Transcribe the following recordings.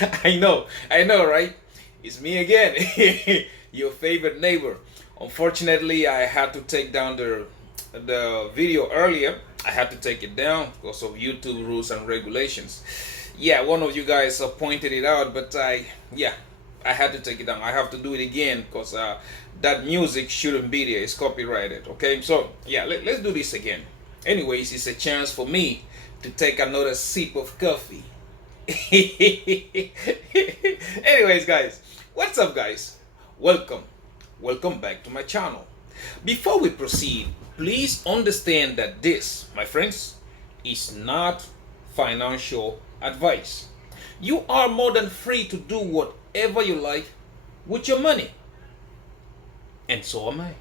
I know, right? It's me again, your favorite neighbor. Unfortunately, I had to take down the video earlier. I had to take it down because of YouTube rules and regulations. Yeah, one of you guys pointed it out, but yeah, I had to take it down. I have to do it again because that music shouldn't be there. It's copyrighted. Okay, so yeah, let's do this again. Anyways, it's a chance for me to take another sip of coffee. Anyways, guys, what's up, guys? Welcome, welcome back to my channel. Before we proceed, please understand that this, my friends, is not financial advice. You are more than free to do whatever you like with your money, and so am I.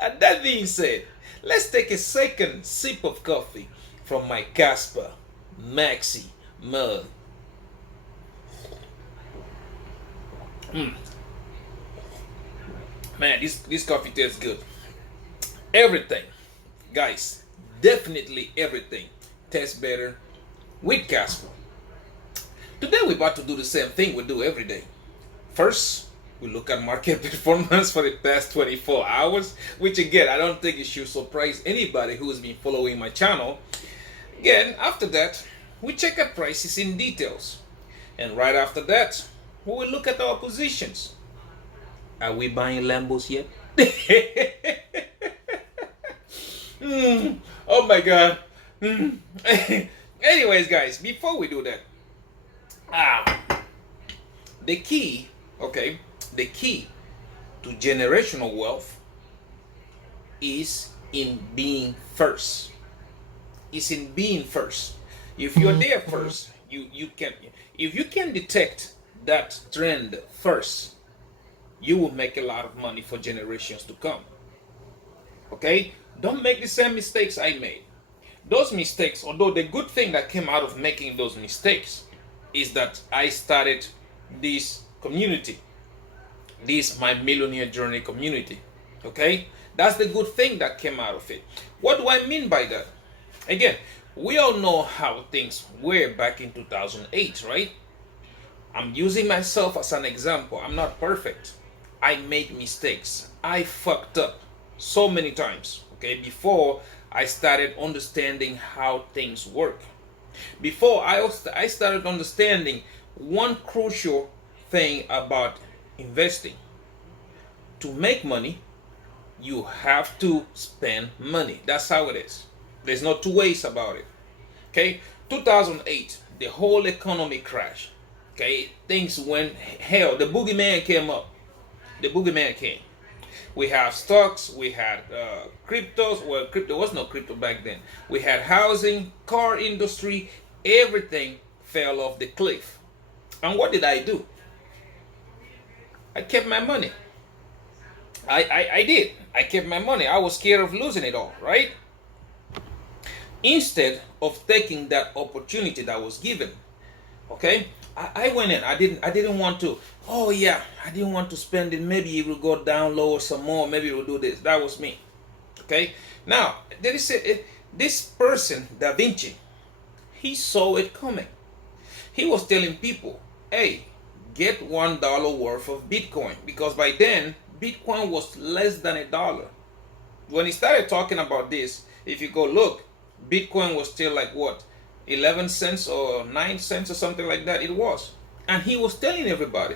And that being said, let's take a second sip of coffee from my Kaspa Maxi mug. Man, this coffee tastes good. Everything, guys, definitely everything tastes better with Kaspa. Today we're about to do the same thing we do every day. First, we look at market performance for the past 24 hours, which again, I don't think it should surprise anybody who's been following my channel. Again, after that, we check out prices in details. And right after that, we will look at our positions. Are we buying Lambos yet? Oh my God. Anyways, guys, before we do that, the key, okay, the key to generational wealth is in being first. Is in being first. If you're there first, you can, if you can detect that trend first, you will make a lot of money for generations to come. Okay? Don't make the same mistakes I made. Those mistakes, although the good thing that came out of making those mistakes is that I started this community, this my millionaire journey community. Okay? That's the good thing that came out of it. What do I mean by that? Again, we all know how things were back in 2008, right? I'm using myself as an example. I'm not perfect. I make mistakes. I fucked up so many times, okay, before I started understanding how things work. Before I started understanding one crucial thing about investing. To make money, you have to spend money. That's how it is. There's no two ways about it. Okay, 2008, the whole economy crashed. Okay, things went hell. The boogeyman came up. The boogeyman came. We have stocks. We had cryptos. Well, crypto was no crypto back then. We had housing, car industry. Everything fell off the cliff. And what did I do? I kept my money. I did. I kept my money. I was scared of losing it all, right? Instead of taking that opportunity that was given, okay, I went in. I didn't want to. Oh yeah, I didn't want to spend it. Maybe it will go down lower some more. Maybe it will do this. That was me. Okay. Now there is this person, Da Vinci. He saw it coming. He was telling people, "Hey, get $1 worth of Bitcoin," because by then Bitcoin was less than $1. When he started talking about this, if you go look, Bitcoin was still like what, 11 cents or 9 cents or something like that. It was. And he was telling everybody.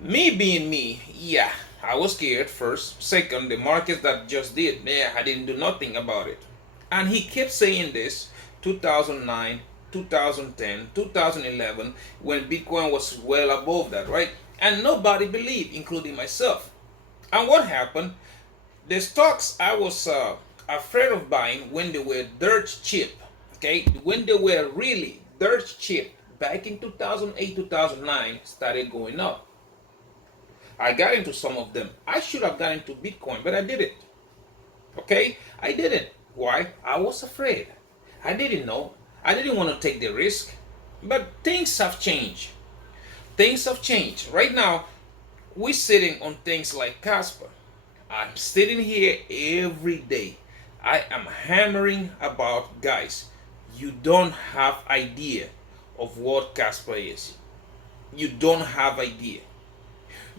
Me being me, yeah, I was scared first. Second, the markets that just did, yeah, I didn't do nothing about it. And he kept saying this 2009, 2010, 2011, when Bitcoin was well above that, right? And nobody believed, including myself. And what happened? The stocks I was afraid of buying when they were dirt cheap, okay, when they were really dirt cheap back in 2008, 2009, started going up. I got into some of them. I should have got into Bitcoin, but I didn't. Okay, I didn't. Why? I was afraid. I didn't know. I didn't want to take the risk. But things have changed. Things have changed. Right now, we're sitting on things like Kaspa. I'm sitting here every day. I am hammering about, guys, you don't have idea of what Kaspa is. You don't have idea.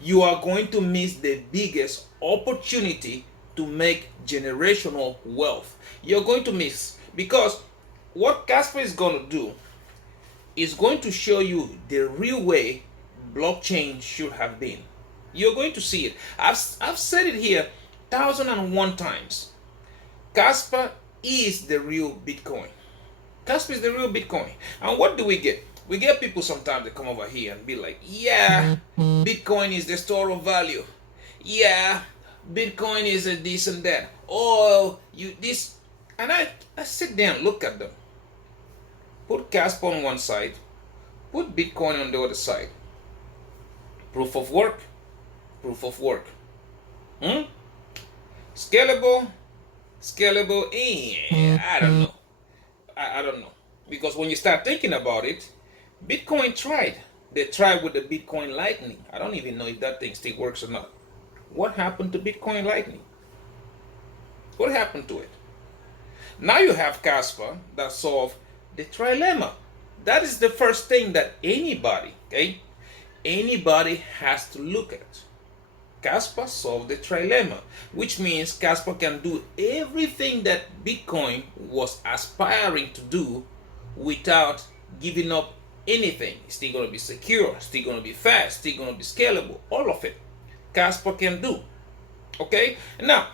You are going to miss the biggest opportunity to make generational wealth. You're going to miss, because what Kaspa is going to do is going to show you the real way blockchain should have been. You're going to see it. I've said it here 1,001 times. Kaspa is the real Bitcoin. Kaspa is the real Bitcoin. And what do we get? We get people sometimes that come over here and be like, yeah, Bitcoin is the store of value. Yeah, Bitcoin is a this and that. Oh, you this. And I sit there and look at them. Put Kaspa on one side, put Bitcoin on the other side. Proof of work, proof of work. Scalable, I don't know. I don't know. Because when you start thinking about it, Bitcoin tried. They tried with the Bitcoin Lightning. I don't even know if that thing still works or not. What happened to Bitcoin Lightning? What happened to it? Now you have Kaspa that solved the trilemma. That is the first thing that anybody has to look at. Kaspa solved the trilemma, which means Kaspa can do everything that Bitcoin was aspiring to do without giving up anything. It's still going to be secure, still going to be fast, still going to be scalable. All of it Kaspa can do. Okay? Now,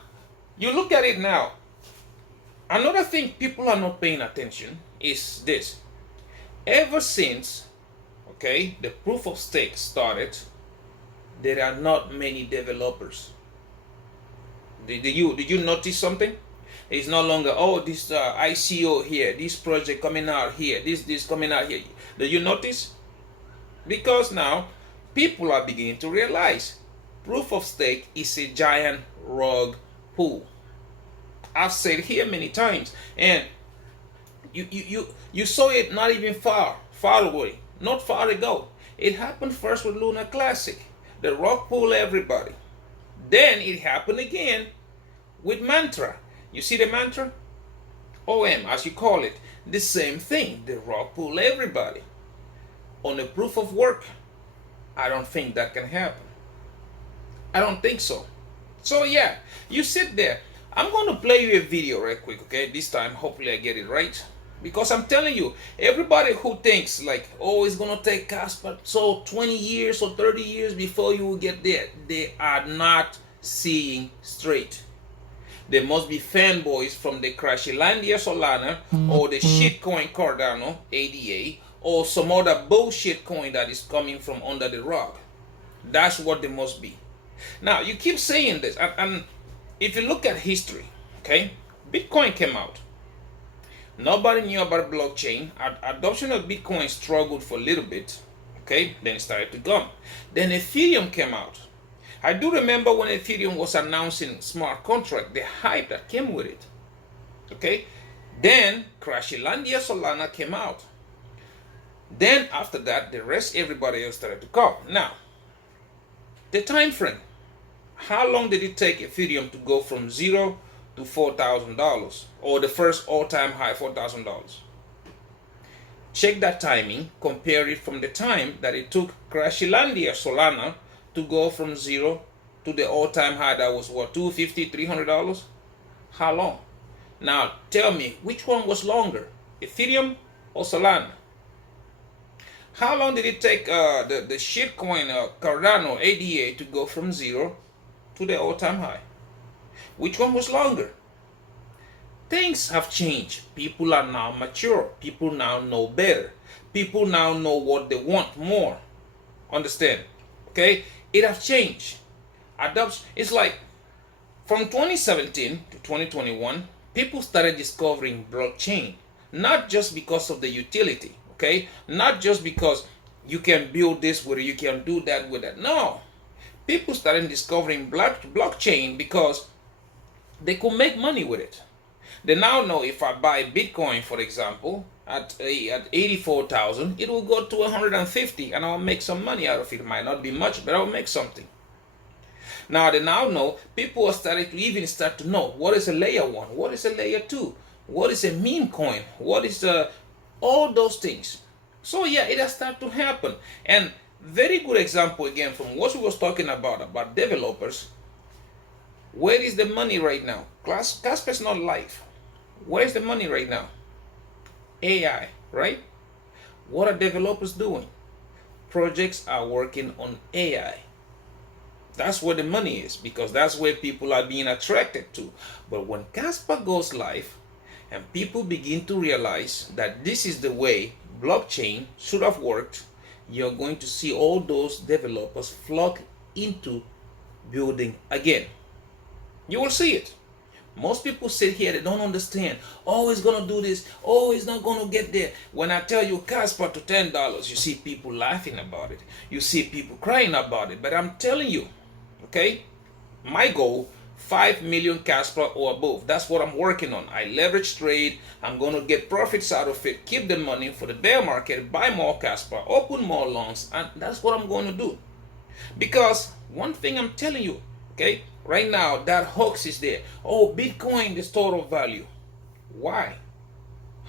you look at it now. Another thing people are not paying attention is this. Ever since, the proof of stake started, there are not many developers. Did you notice something? It's no longer, oh, this ICO here, this project coming out here, this coming out here. Do you notice? Because now people are beginning to realize proof of stake is a giant rug pull. I've said here many times, and you saw it not even far away, not far ago. It happened first with Luna Classic. The rug pulled everybody. Then it happened again with Mantra. You see the Mantra? OM, as you call it. The same thing. The rug pulled everybody. On the proof of work, I don't think that can happen. I don't think so. So yeah, you sit there. I'm going to play you a video right quick, okay? This time, hopefully I get it right. Because I'm telling you, everybody who thinks like, oh, it's going to take Kaspa so 20 years or 30 years before you will get there, they are not seeing straight. There must be fanboys from the Crashilandia Solana or the shitcoin Cardano, ADA, or some other bullshit coin that is coming from under the rug. That's what they must be. Now, you keep saying this, and if you look at history, Bitcoin came out. Nobody knew about blockchain. Adoption of Bitcoin struggled for a little bit, then it started to come. Then Ethereum came out. I do remember when Ethereum was announcing smart contract, the hype that came with it, Then Crashilandia Solana came out. Then after that, the rest, everybody else started to come. Now, the time frame. How long did it take Ethereum to go from $0 to $4,000, or the first all-time high $4,000? Check that timing. Compare it from the time that it took Crashilandia Solana to go from 0 to the all-time high that was what, $250, $300? How long? Now tell me, which one was longer, Ethereum or Solana? How long did it take the shitcoin Cardano ADA to go from 0 to the all-time high? Which one was longer? Things have changed. People are now mature. People now know better. People now know what they want more. Understand? It has changed. Adoption. It's like from 2017 to 2021, people started discovering blockchain. Not just because of the utility. Not just because you can build this with it, you can do that with it. No. People started discovering blockchain because they could make money with it. They now know if I buy Bitcoin, for example, at 84,000, it will go to 150 and I'll make some money out of it. It might not be much, but I'll make something. Now they now know, people are starting to even start to know what is a layer 1, what is a layer 2, what is a meme coin, what is all those things. So yeah, it has started to happen. And very good example again from what we was talking about developers. Where is the money right now? Kaspa is not live. Where is the money right now? AI, right? What are developers doing? Projects are working on AI. That's where the money is, because that's where people are being attracted to. But when Kaspa goes live and people begin to realize that this is the way blockchain should have worked, you're going to see all those developers flock into building again. You will see it. Most people sit here, they don't understand. Oh, it's gonna do this. Oh, it's not gonna get there. When I tell you Kaspa to $10, you see people laughing about it. You see people crying about it. But I'm telling you, okay, my goal, 5 million Kaspa or above. That's what I'm working on. I leverage trade. I'm gonna get profits out of it, keep the money for the bear market, buy more Kaspa, open more loans, and that's what I'm going to do. Because one thing I'm telling you, okay, right now that hoax is there. Oh, Bitcoin is total value. Why?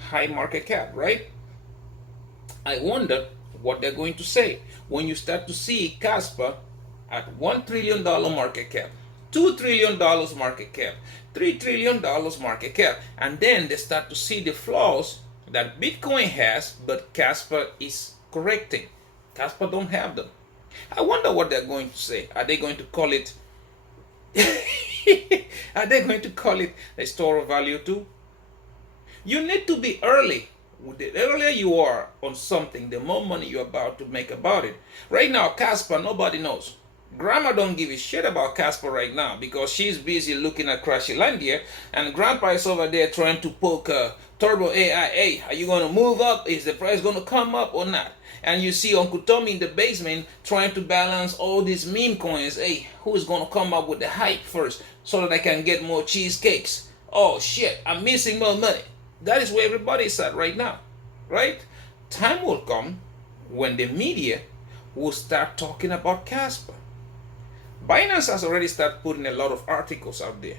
High market cap, right? I wonder what they're going to say when you start to see Kaspa at $1 trillion market cap, $2 trillion market cap, $3 trillion market cap, and then they start to see the flaws that Bitcoin has, but Kaspa is correcting. Kaspa don't have them. I wonder what they're going to say. Are they going to call it are they going to call it a store of value too? You need to be early. The earlier you are on something, the more money you're about to make about it. Right now, Kaspa, nobody knows. Grandma don't give a shit about Kaspa right now because she's busy looking at Crashylandia, and Grandpa is over there trying to poke Turbo AI. Hey, are you going to move up? Is the price going to come up or not? And you see Uncle Tommy in the basement trying to balance all these meme coins. Hey, who is going to come up with the hype first so that I can get more cheesecakes? Oh shit, I'm missing more money. That is where everybody is at right now, right? Time will come when the media will start talking about Kaspa. Binance has already started putting a lot of articles out there.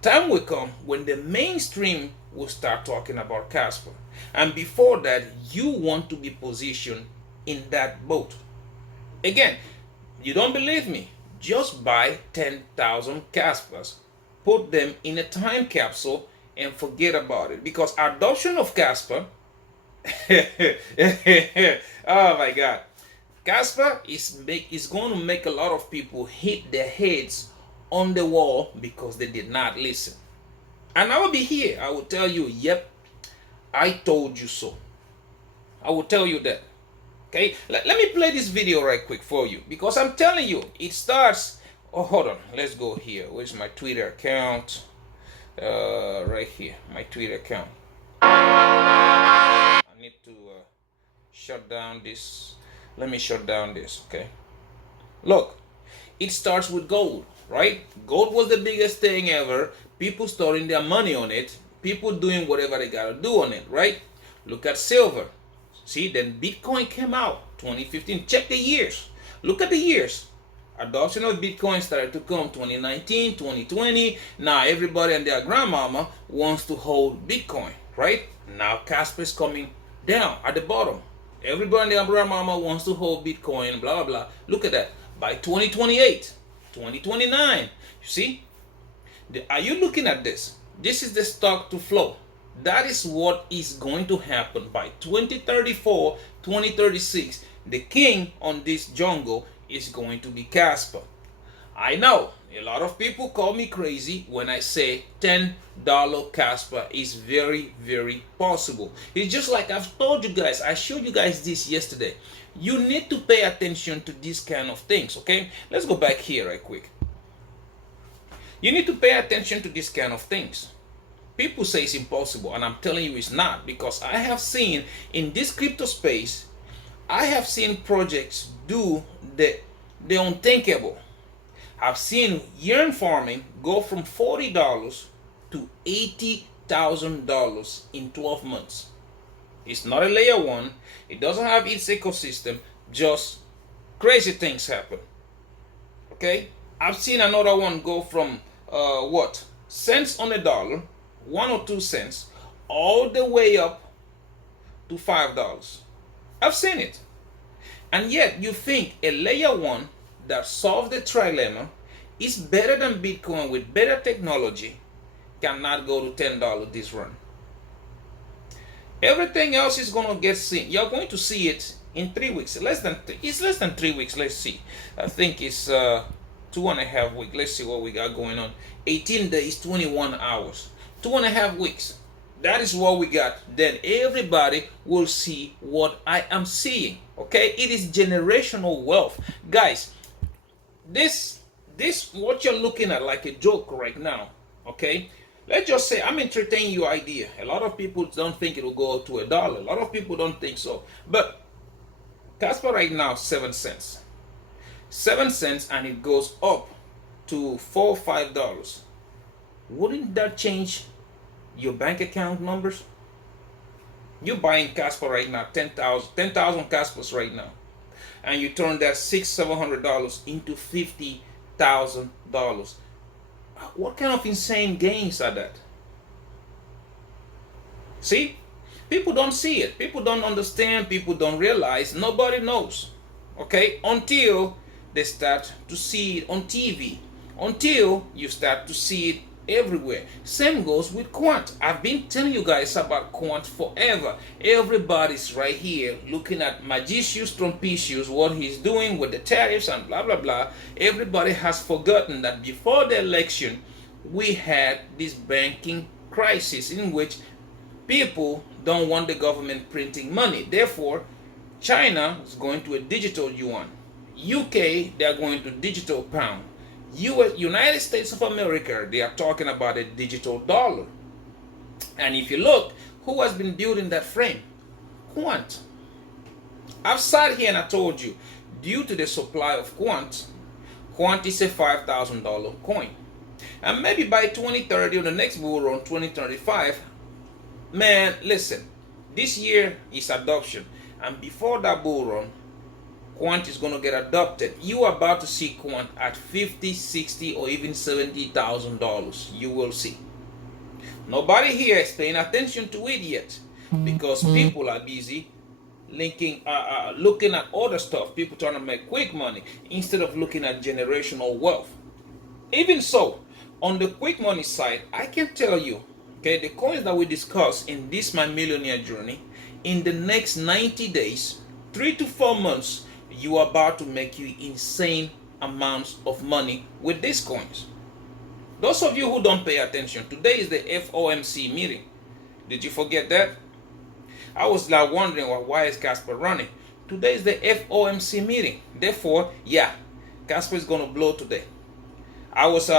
Time will come when the mainstream will start talking about Kaspa. And before that, you want to be positioned in that boat. Again, you don't believe me? Just buy 10,000 Kaspas, put them in a time capsule, and forget about it. Because adoption of Kaspa, oh my God, Kaspa is going to make a lot of people hit their heads on the wall because they did not listen. And I will be here. I will tell you, yep, I told you so. I will tell you that. Okay, let me play this video right quick for you because I'm telling you, it starts. Oh, hold on. Let's go here. Where's my Twitter account? Right here, my Twitter account. I need to shut down this. Let me shut down this, okay? Look, it starts with gold, right? Gold was the biggest thing ever. People storing their money on it. People doing whatever they gotta do on it, right? Look at silver. See, then Bitcoin came out, 2015. Check the years. Look at the years. Adoption of Bitcoin started to come 2019, 2020. Now everybody and their grandmama wants to hold Bitcoin, right? Now Kaspa is coming down at the bottom. Everybody and their grandmama wants to hold Bitcoin, blah, blah, blah. Look at that. By 2028, 2029, you see? Are you looking at this? This is the stock to flow. That is what is going to happen by 2034, 2036. The king on this jungle is going to be Kaspa. I know a lot of people call me crazy when I say $10 Kaspa is very, very possible. It's just like I've told you guys, I showed you guys this yesterday. You need to pay attention to these kind of things, okay? Let's go back here right quick. You need to pay attention to these kind of things. People say it's impossible, and I'm telling you it's not, because I have seen in this crypto space, I have seen projects do the unthinkable. I've seen yearn farming go from $40 to $80,000 in 12 months. It's not a layer one. It doesn't have its ecosystem. Just crazy things happen. Okay? I've seen another one go from cents on a dollar, 1 or 2 cents, all the way up to $5. I've seen it. And yet you think a layer one that solves the trilemma is better than Bitcoin with better technology cannot go to $10 this run. Everything else is gonna get seen. You're going to see it in 3 weeks. It's less than 3 weeks. Let's see. I think it's 2.5 weeks. Let's see what we got going on. 18 days, 21 hours. 2.5 weeks. That is what we got. Then everybody will see what I am seeing. Okay, it is generational wealth, guys. This what you're looking at like a joke right now. Okay, let's just say I'm entertaining your idea. A lot of people don't think it will go up to $1. A lot of people don't think so. But Kaspa right now 7 cents, 7 cents, and it goes up to $4 or $5. Wouldn't that change your bank account numbers? You're buying Kaspa right now, 10,000 Kaspas right now, and you turn that $600-700 into $50,000. What kind of insane gains are that? See, people don't see it. People don't understand. People don't realize. Nobody knows. Okay, until they start to see it on TV. Until you start to see it everywhere. Same goes with quant. I've been telling you guys about quant forever. Everybody's right here looking at Margex Trumpicius, what he's doing with the tariffs and blah blah blah. Everybody has forgotten that before the election we had this banking crisis in which people don't want the government printing money. Therefore, China is going to a digital yuan. UK, they are going to digital pound. United States of America, they are talking about a digital dollar. And if you look, who has been building that frame? Quant. I've sat here and I told you, due to the supply of quant is a $5,000 coin. And maybe by 2030 or the next bull run, 2035, man, listen, this year is adoption. And before that bull run, quant is going to get adopted. You are about to see quant at $50, $60, or even $70,000. You will see. Nobody here is paying attention to it yet because people are busy looking at other stuff. People trying to make quick money instead of looking at generational wealth. Even so, on the quick money side, I can tell you, okay, the coins that we discuss in this My Millionaire journey, in the next 90 days, 3 to 4 months, you are about to make you insane amounts of money with these coins. Those of you who don't pay attention, today is the FOMC meeting. Did you forget that? I was like wondering why is Kaspa running? Today is the FOMC meeting. Therefore, yeah, Kaspa is going to blow today. I was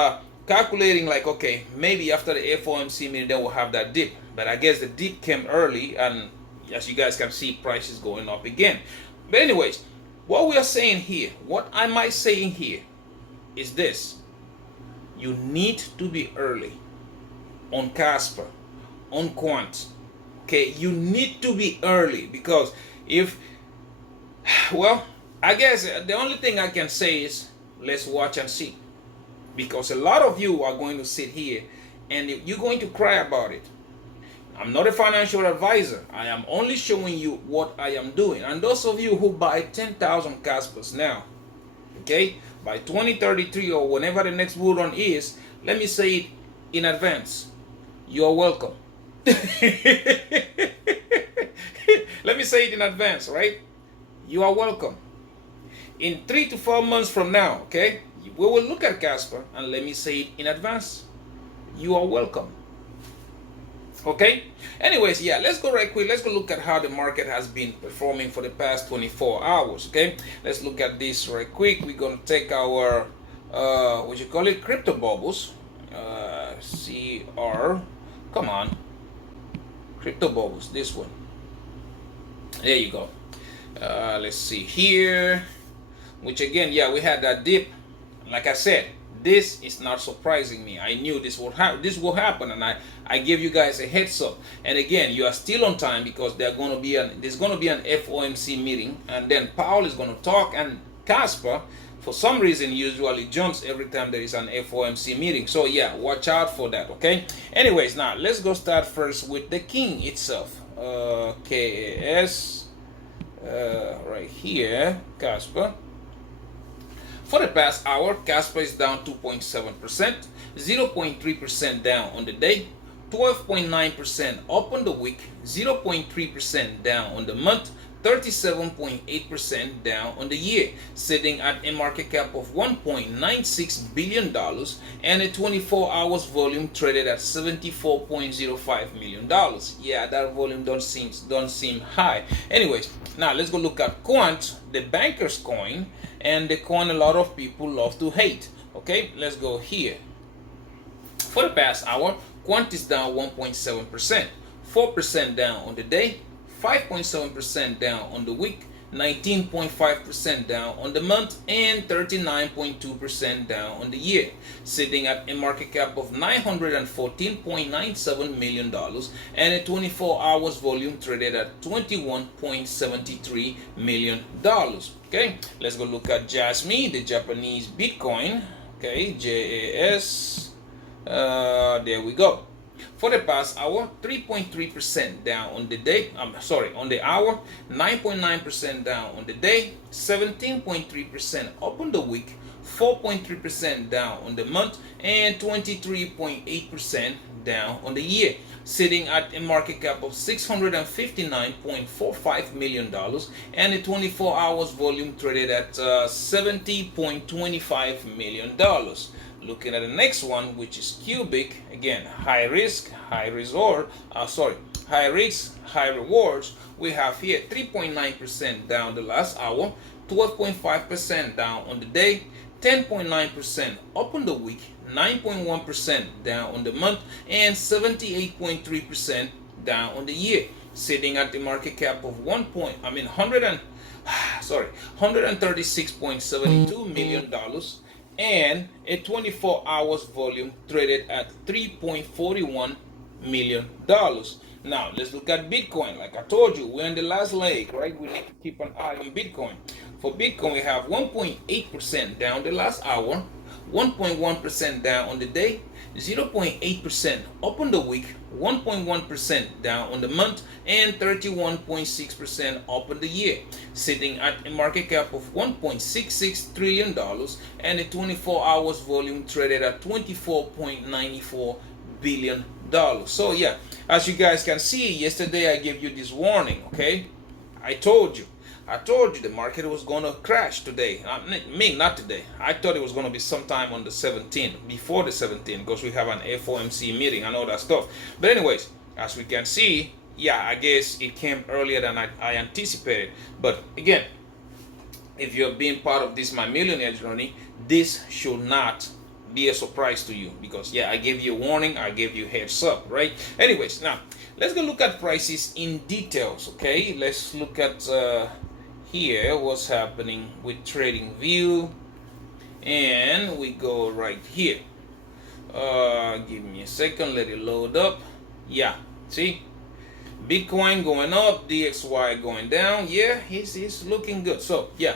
calculating like, okay, maybe after the FOMC meeting, then we'll have that dip. But I guess the dip came early, and as you guys can see, prices going up again. But anyways, what we are saying here, what I might say in here is this. You need to be early on Kaspa, on quant. Okay, you need to be early because well, I guess the only thing I can say is let's watch and see. Because a lot of you are going to sit here and you're going to cry about it. I'm not a financial advisor. I am only showing you what I am doing. And those of you who buy 10,000 Kaspas now, okay, by 2033 or whenever the next bull run is, let me say it in advance. You're welcome. Let me say it in advance, right? You are welcome. In 3 to 4 months from now, okay, we will look at Kaspa and let me say it in advance. You are welcome. Okay, anyways, yeah, let's go right quick. Let's go look at how the market has been performing for the past 24 hours. Okay, let's look at this right quick. We're gonna take our what you call it, crypto bubbles, CR, come on, crypto bubbles, this one. There you go. Let's see here, which again, yeah, we had that dip. Like I said, this is not surprising me. I knew this will happen, and I gave you guys a heads up. And again, you are still on time because there's going to be an FOMC meeting, and then Powell is going to talk, and Kaspa, for some reason, usually jumps every time there is an FOMC meeting. So yeah, watch out for that. Okay. Anyways, now let's go start first with the king itself. KAS. right here, Kaspa. For the past hour, Kaspa is down 2.7%, 0.3% down on the day, 12.9% up on the week, 0.3% down on the month, 37.8% down on the year, sitting at a market cap of $1.96 billion and a 24 hours volume traded at $74.05 million. Yeah, that volume don't seem high. Anyways, now let's go look at Quant, the banker's coin, and the coin a lot of people love to hate. Okay, let's go here. For the past hour, Quant is down 1.7%, 4% down on the day, 5.7% down on the week, 19.5% down on the month, and 39.2% down on the year, sitting at a market cap of $914.97 million and a 24 hours volume traded at $21.73 million. Okay, let's go look at Jasmy, the Japanese Bitcoin. Okay, JAS. There we go. For the past hour, 3.3% down on the day. On the hour, 9.9% down on the day, 17.3% up on the week, 4.3% down on the month, and 23.8% down on the year, sitting at a market cap of $659.45 million and a 24 hours volume traded at $70.25 million. Looking at the next one, which is Cubic, again, high risk, high resort, high risk, high rewards. We have here 3.9% down the last hour, 12.5% down on the day, 10.9% up on the week, 9.1% down on the month, and 78.3% down on the year, sitting at the market cap of $136.72 million and a 24 hours volume traded at $3.41 million. Now let's look at Bitcoin. Like I told you, we're in the last leg, right? We need to keep an eye on Bitcoin. For Bitcoin, we have 1.8% down the last hour, 1.1% down on the day, 0.8% up on the week, 1.1% down on the month, and 31.6% up on the year, sitting at a market cap of $1.66 trillion and a 24 hours volume traded at $24.94 billion. So yeah, as you guys can see, yesterday I gave you this warning, okay? I told you the market was going to crash today. Not today. I thought it was going to be sometime on the 17th, before the 17th, because we have an FOMC meeting and all that stuff. But anyways, as we can see, yeah, I guess it came earlier than I anticipated. But again, if you're being part of this My Millionaire journey, this should not be a surprise to you, because yeah, I gave you a warning, I gave you heads up, right? Anyways, now let's go look at prices in details. Okay, let's look at here what's happening with Trading View, and we go right here. Give me a second, let it load up. Yeah, see, Bitcoin going up, DXY going down. Yeah, he's looking good. So yeah,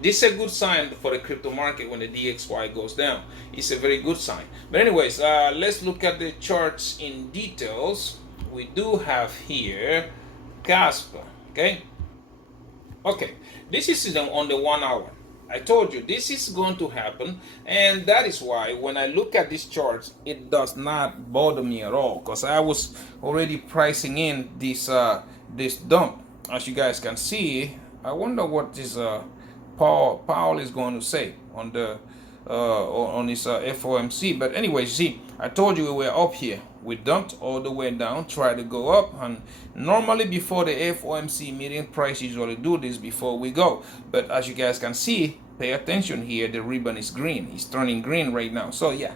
this is a good sign for the crypto market when the DXY goes down. It's a very good sign. But anyways, let's look at the charts in details. We do have here Kaspa. Okay, this is on the 1 hour. I told you this is going to happen, and that is why when I look at this chart, it does not bother me at all, because I was already pricing in this dump. As you guys can see, I wonder what this Powell is going to say on the on this FOMC. But anyway, see, I told you we were up here. We dumped all the way down, try to go up, and normally before the FOMC meeting, price usually do this before we go. But as you guys can see, pay attention here, the ribbon is green. It's turning green right now. So yeah,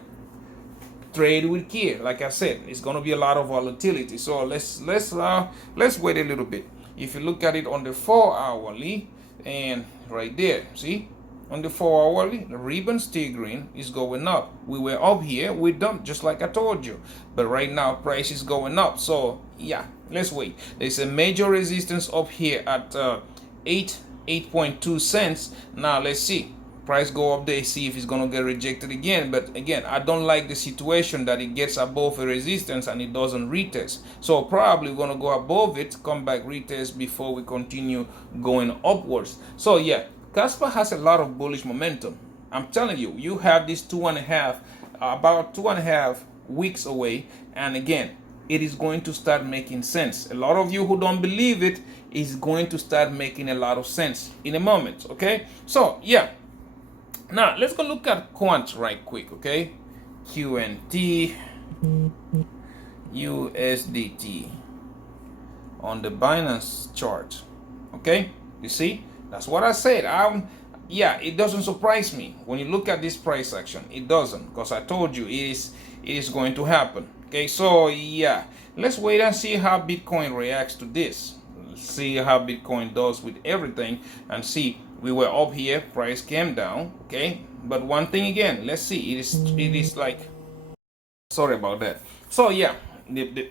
trade with care. Like I said, it's gonna be a lot of volatility. So let's wait a little bit. If you look at it on the 4 hourly, and right there, see? On the 4 hourly, the ribbon still green, is going up. We were up here, we dumped just like I told you. But right now, price is going up. So yeah, let's wait. There's a major resistance up here at 8.2 cents. Now let's see. Price go up there, see if it's gonna get rejected again. But again, I don't like the situation that it gets above a resistance and it doesn't retest. So probably we're gonna go above it, come back retest before we continue going upwards. So yeah, Kaspa has a lot of bullish momentum. I'm telling you, you have this about 2.5 weeks away, and again, it is going to start making sense. A lot of you who don't believe it is going to start making a lot of sense in a moment. Okay, so yeah, now let's go look at quant right quick. Okay, QNT USDT on the Binance chart. Okay, you see, that's what I said. Yeah, it doesn't surprise me when you look at this price action. It doesn't, because I told you it is going to happen. Okay, so yeah, let's wait and see how Bitcoin reacts to this. Let's see how Bitcoin does with everything, and see. We were up here, price came down. Okay, but one thing again, let's see. It is like, sorry about that. So yeah,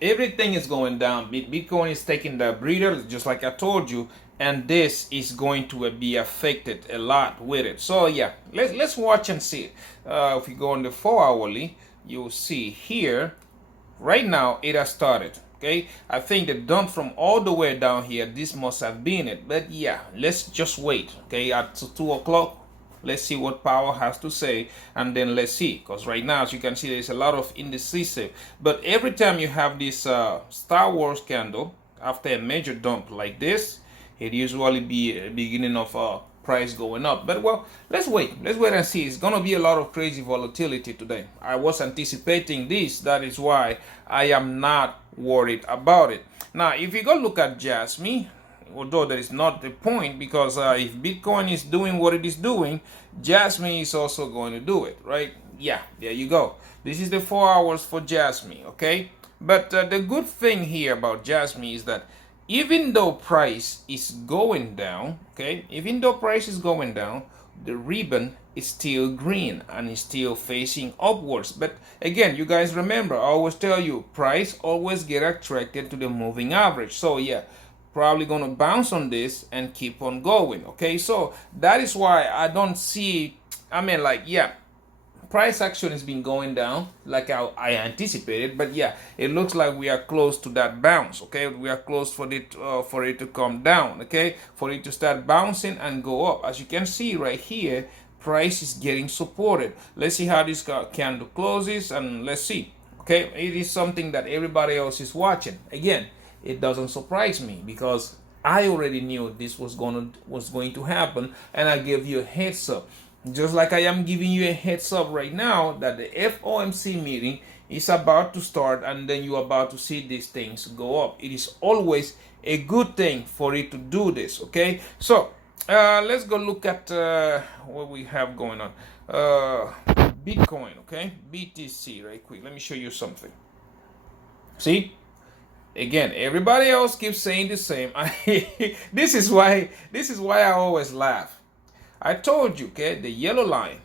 everything is going down. Bitcoin is taking the breather, just like I told you, and this is going to be affected a lot with it. So yeah, let's watch and see. If we go on the 4-hourly, you'll see here right now it has started. Okay, I think the dump from all the way down here, this must have been it. But yeah, let's just wait. Okay, at 2 o'clock, let's see what power has to say, and then let's see, because right now, as you can see, there's a lot of indecisive. But every time you have this Star Wars candle after a major dump like this, it usually be a beginning of price going up. But well, let's wait and see. It's gonna be a lot of crazy volatility today. I was anticipating this. That is why I am not worried about it. Now, if you go look at Jasmine, although that is not the point, because if Bitcoin is doing what it is doing, Jasmine is also going to do it, right? Yeah, there you go. This is the 4 hours for Jasmine. Okay, but the good thing here about Jasmine is that even though price is going down, okay, even though price is going down, the ribbon is still green and is still facing upwards. But again, you guys remember, I always tell you, price always get attracted to the moving average. So yeah, probably gonna bounce on this and keep on going. Okay, so that is why I don't see, I mean, like, yeah, price action has been going down like I anticipated, but yeah, it looks like we are close to that bounce. Okay, we are close for it to come down. Okay, for it to start bouncing and go up. As you can see right here, price is getting supported. Let's see how this candle closes, and let's see. Okay, it is something that everybody else is watching. Again, it doesn't surprise me, because I already knew this was going to happen, and I gave you a heads up. Just like I am giving you a heads up right now that the FOMC meeting is about to start, and then you're about to see these things go up. It is always a good thing for it to do this. Okay, so let's go look at what we have going on. Bitcoin, okay, BTC, right quick. Let me show you something. See, again, everybody else keeps saying the same. This is why I always laugh. I told you, okay, the yellow line,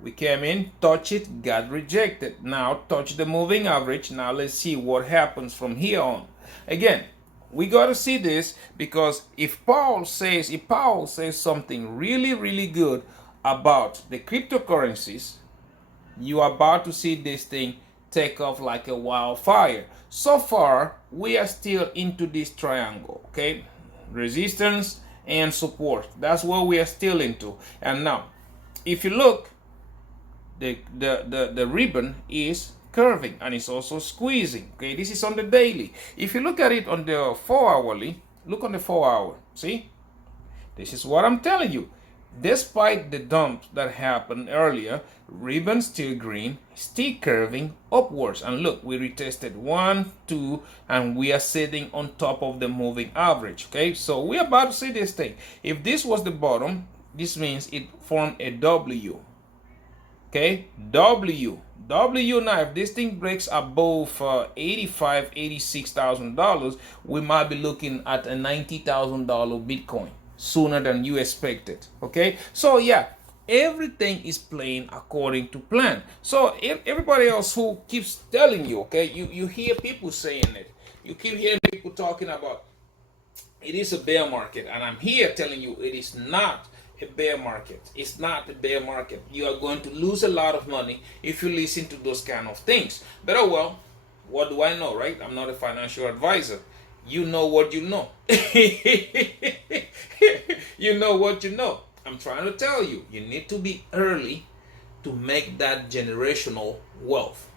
we came in, touch it, got rejected. Now touch the moving average. Now let's see what happens from here on. Again, we got to see this, because if Powell says something really, really good about the cryptocurrencies, you are about to see this thing take off like a wildfire. So far, we are still into this triangle, okay? Resistance and support. That's what we are still into. And now, if you look, the ribbon is curving and it's also squeezing. Okay, this is on the daily. If you look at it on the 4-hourly, look on the 4-hour. See, this is what I'm telling you. Despite the dump that happened earlier, ribbon still green, still curving upwards. And look, we retested 1, 2, and we are sitting on top of the moving average. Okay, so we're about to see this thing. If this was the bottom, this means it formed a W. Okay, W. Now, if this thing breaks above $86,000, we might be looking at a $90,000 Bitcoin sooner than you expected. Okay, so yeah, everything is playing according to plan. So everybody else who keeps telling you, okay, you hear people saying it, you keep hearing people talking about it is a bear market, and I'm here telling you it is not a bear market. It's not a bear market. You are going to lose a lot of money if you listen to those kind of things. But oh well, what do I know, right? I'm not a financial advisor. You know what you know. You know what you know. I'm trying to tell you, you need to be early to make that generational wealth.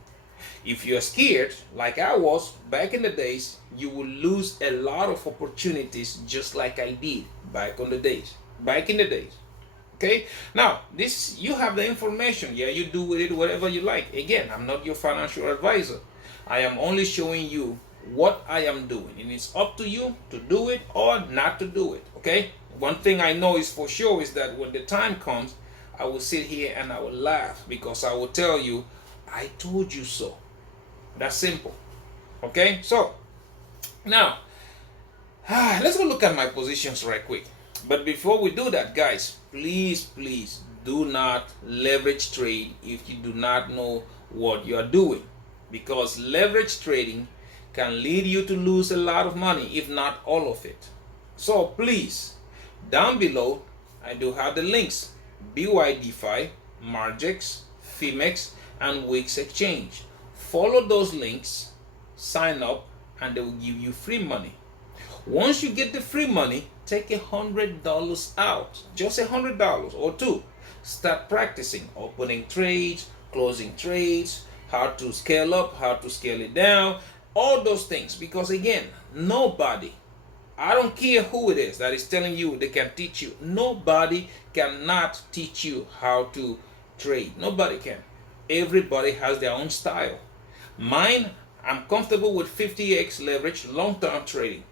If you're scared, like I was back in the days, you will lose a lot of opportunities just like I did back on the days. Back in the days. Okay? Now, this you have the information. Yeah, you do with it whatever you like. Again, I'm not your financial advisor. I am only showing you what I am doing. And it's up to you to do it or not to do it. Okay? One thing I know is for sure is that when the time comes, I will sit here and I will laugh because I will tell you, I told you so. That's simple. Okay, so now let's go look at my positions right quick. But before we do that, guys, please do not leverage trade if you do not know what you are doing, because leverage trading can lead you to lose a lot of money, if not all of it. So please, down below I do have the links: Bydfi, Margex, Phemex, and Wix exchange. Follow those links, sign up, and they will give you free money. Once you get the free money, take $100 out, just $100 or two. Start practicing opening trades, closing trades, how to scale up, how to scale it down, all those things. Because again, nobody, I don't care who it is that is telling you they can teach you. Nobody cannot teach you how to trade. Nobody can. Everybody has their own style. Mine, I'm comfortable with 50x leverage long-term trading.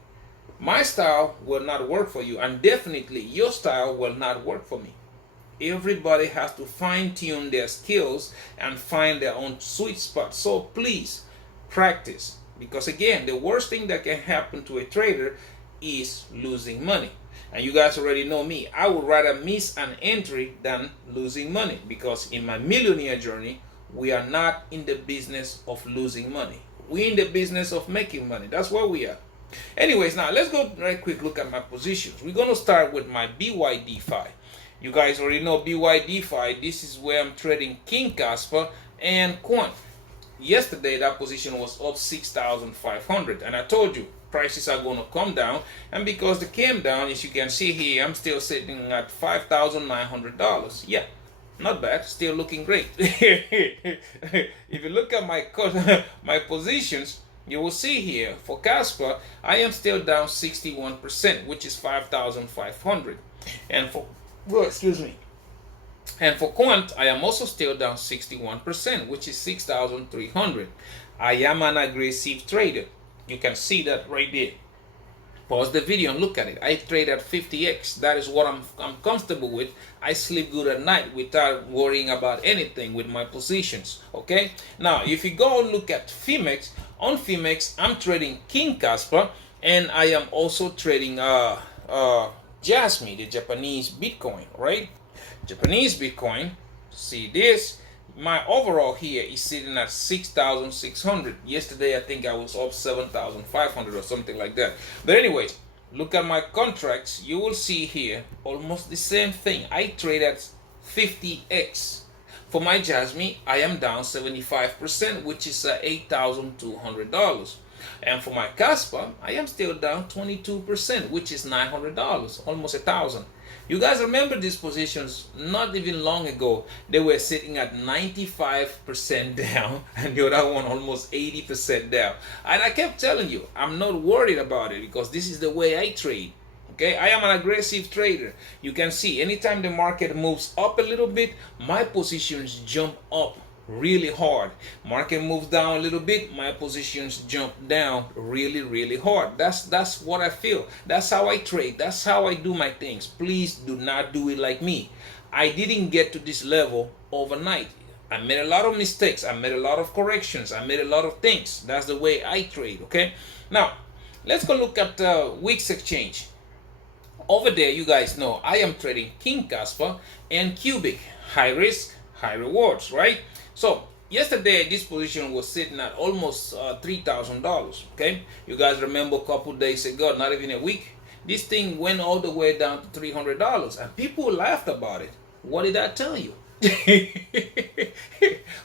My style will not work for you, and definitely your style will not work for me. Everybody has to fine-tune their skills and find their own sweet spot. So please practice, because again, the worst thing that can happen to a trader is losing money. And you guys already know me. I would rather miss an entry than losing money, because in my millionaire journey, we are not in the business of losing money. We're in the business of making money. That's what we are. Anyways, now let's go right quick look at my positions. We're going to start with my Bydfi. You guys already know Bydfi. This is where I'm trading King Kaspa and Quant. Yesterday, that position was up 6,500. And I told you, prices are going to come down. And because they came down, as you can see here, I'm still sitting at $5,900. Yeah. Not bad, still looking great. If you look at my positions, you will see here for Kaspa, I am still down 61%, which is 5,500. And for And for Quant, I am also still down 61%, which is 6,300. I am an aggressive trader. You can see that right there. Pause the video and look at it. I trade at 50x. That is what I'm comfortable with. I sleep good at night without worrying about anything with my positions. Okay. Now, if you go and look at Phemex, on Phemex, I'm trading King Kaspa, and I am also trading Jasmine, the Japanese Bitcoin, right? Japanese Bitcoin. See this. My overall here is sitting at 6,600. Yesterday, I think I was up 7,500 or something like that. But anyways, look at my contracts. You will see here almost the same thing. I trade at 50x. For my Jasmine, I am down 75%, which is $8,200. And for my Kaspa, I am still down 22%, which is $900, almost $1,000. You guys remember these positions not even long ago. They were sitting at 95% down, and the other one almost 80% down. And I kept telling you, I'm not worried about it, because this is the way I trade. Okay, I am an aggressive trader. You can see anytime the market moves up a little bit, my positions jump up really hard. Market moves down a little bit, my positions jump down really hard. That's what I feel. That's how I trade. That's how I do my things. Please do not do it like me. I didn't get to this level overnight. I made a lot of mistakes. I made a lot of corrections. I made a lot of things. That's the way I trade. Okay, now let's go look at Wix exchange. Over there, you guys know I am trading King Kaspa and Cubic. High risk, high rewards, right? So yesterday, this position was sitting at almost $3,000. Okay, you guys remember a couple days ago, not even a week, This thing went all the way down to $300, and people laughed about it. What did I tell you?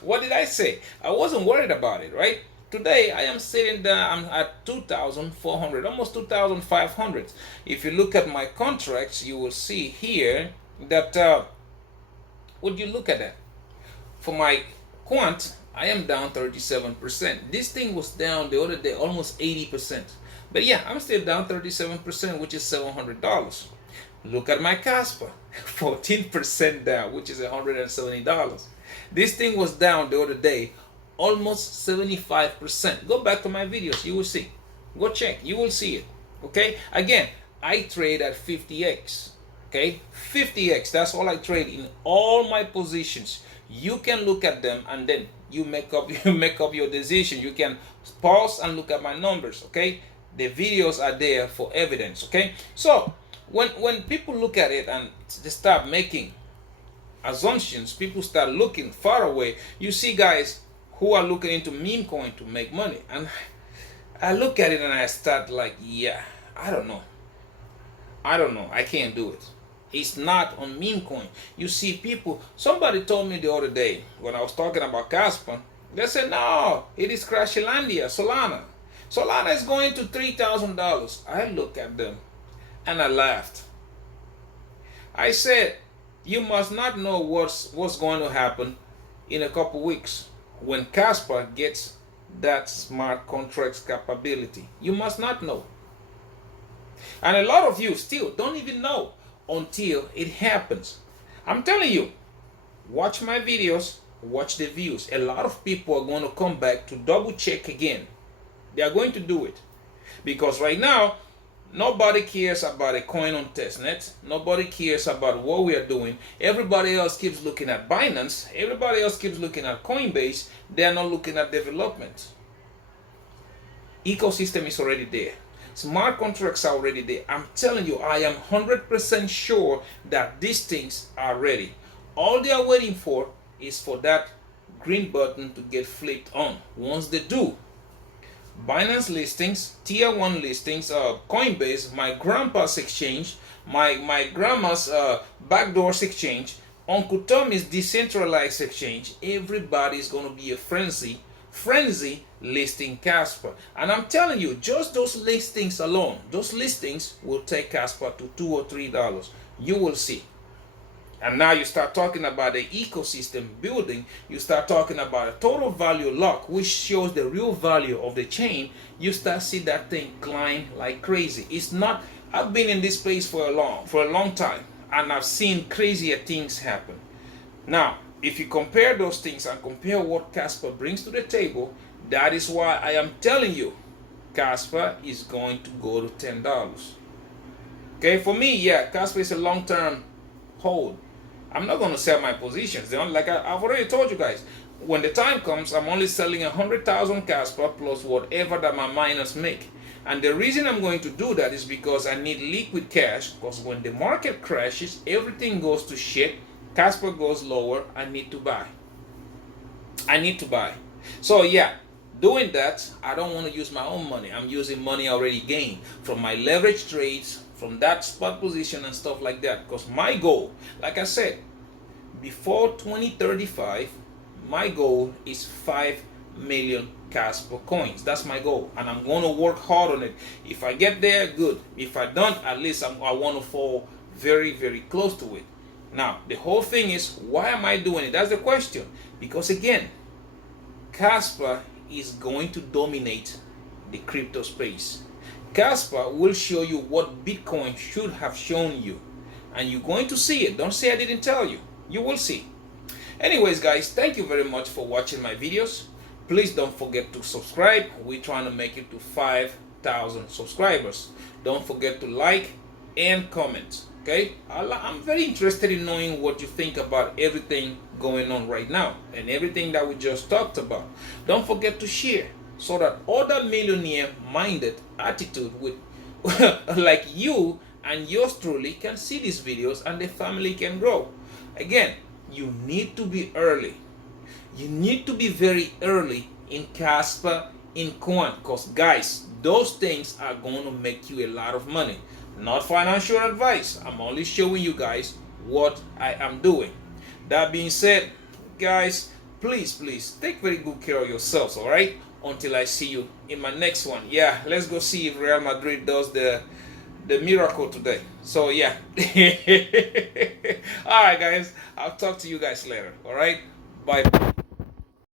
What did I say? I wasn't worried about it, right? Today I am sitting down. I'm at 2,400, almost 2,500. If you look at my contracts, you will see here that. Would you look at that? For my quant, I am down 37%. This thing was down the other day almost 80%. But yeah, I'm still down 37%, which is $700. Look at my Kaspa, 14% down, which is $170. This thing was down the other day almost 75%. Go back to my videos, you will see. Go check, you will see it. Okay? Again, I trade at 50x. Okay? 50x, that's all I trade in all my positions. You can look at them and then you make up your decision. You can pause and look at my numbers. Okay? The videos are there for evidence. Okay? So when people look at it and they start making assumptions, people start looking far away. You see guys who are looking into meme coin to make money, and I look at it and I start like, yeah, I don't know, I can't do it. It's not on meme coin. You see people, somebody told me the other day when I was talking about Kaspa, they said, no, it is Crashlandia, Solana is going to $3,000. I look at them and I laughed. I said, you must not know what's going to happen in a couple weeks when Kaspa gets that smart contracts capability. You must not know. And a lot of you still don't even know until it happens. I'm telling you, watch my videos, watch the views. A lot of people are going to come back to double check again. They are going to do it. Because right now, nobody cares about a coin on testnet. Nobody cares about what we are doing. Everybody else keeps looking at Binance. Everybody else keeps looking at Coinbase. They are not looking at development. Ecosystem is already there. Smart contracts are already there. I'm telling you, I am 100% sure that these things are ready. All they are waiting for is for that green button to get flipped on. Once they do, Binance listings, tier 1 listings, Coinbase, my grandpa's exchange, my grandma's backdoors exchange, Uncle Tommy's decentralized exchange, everybody's going to be a frenzy listing Kaspa. And I'm telling you, just those listings alone, those listings will take Kaspa to $2 or $3. You will see. And now you start talking about the ecosystem building, you start talking about a total value lock, which shows the real value of the chain. You start see that thing climb like crazy. It's not, I've been in this space for a long time, and I've seen crazier things happen. Now, if you compare those things and compare what Kaspa brings to the table, that is why I am telling you, Kaspa is going to go to $10. Okay, for me, yeah, Kaspa is a long-term hold. I'm not going to sell my positions. Like I've already told you guys, when the time comes, I'm only selling 100,000 Kaspa plus whatever that my miners make. And the reason I'm going to do that is because I need liquid cash, because when the market crashes, everything goes to shit. Kaspa goes lower. I need to buy. So yeah, doing that, I don't want to use my own money. I'm using money already gained from my leverage trades, from that spot position and stuff like that. Because my goal, like I said, before 2035, my goal is 5 million Kaspa coins. That's my goal, and I'm going to work hard on it. If I get there, good. If I don't, at least I want to fall very, very close to it. Now, the whole thing is, why am I doing it? That's the question. Because again, Kaspa is going to dominate the crypto space. Kaspa will show you what Bitcoin should have shown you, and you're going to see it. Don't say I didn't tell you. You will see. Anyways, guys, thank you very much for watching my videos. Please don't forget to subscribe. We're trying to make it to 5,000 subscribers. Don't forget to like and comment. Okay, I'm very interested in knowing what you think about everything going on right now and everything that we just talked about. Don't forget to share so that other millionaire-minded attitude with like you and yours truly can see these videos and the family can grow. Again, you need to be early. You need to be very early in Kaspa, in Quant, because guys, those things are going to make you a lot of money. not financial advice. I'm only showing you guys what I am doing. That being said, guys, please take very good care of yourselves, all right? Until I see you in my next one. Yeah, let's go see if Real Madrid does the miracle today. So yeah. All right, guys, I'll talk to you guys later. All right, bye.